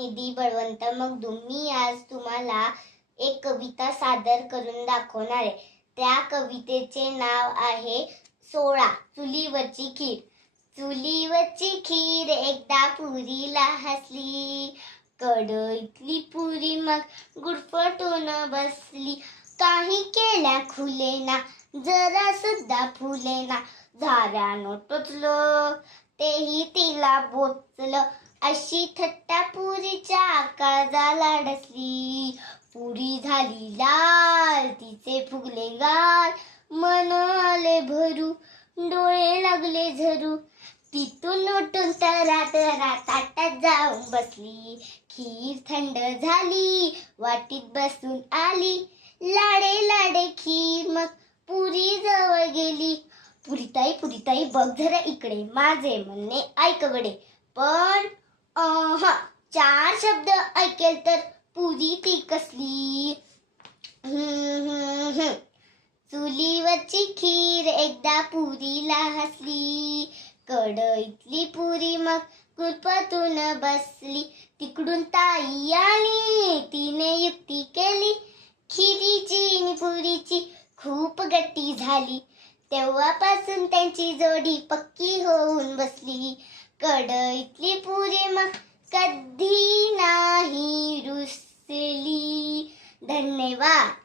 निधी बळवंत मगदूम. मी आज तुम्हाला एक कविता सादर करून दाखवणार आहे. त्या कवितेचे नाव आहे 16. चुलीवरची खीर. चुलीवरची खीर एकदा पुरीला हसली, कढईतली पुरी मग गुडफटून बसली. काही केल्या खुलेना, जरा सुद्धा फुलेना, झाऱ्यानं टोचलं तेही तिला बोचलं. अशी थट्टा पुरीच्या काळजाला डसली. पुरी झाली लाल, तिचे फुगले गाल, मन आले भरू, डोळे लागले झरू. तिथून उठून तरा तरा ताटात जाऊन बसली. खीर थंड झाली, वाटीत बसून आली. लाडे लाडे खीर मग पुरी जवळ गेली. पुरीताई बघ जरा इकडे, माझे म्हणणे ऐक गडे. पण 4 शब्द ऐकेल तर पुरी ती कसली. चुलीवरची खीर एकदा पुरीला हसली, कढईतली पुरी मग गुरफटून बसली. तिकडून ताई आली, तिने युक्ती केली. खिरीची आणि पुरीची खूप गट्टी झाली. तेव्हापासून त्यांची जोडी पक्की होऊन बसली. कढईतली पुरी मग कधी नाही रुसली. धन्यवाद.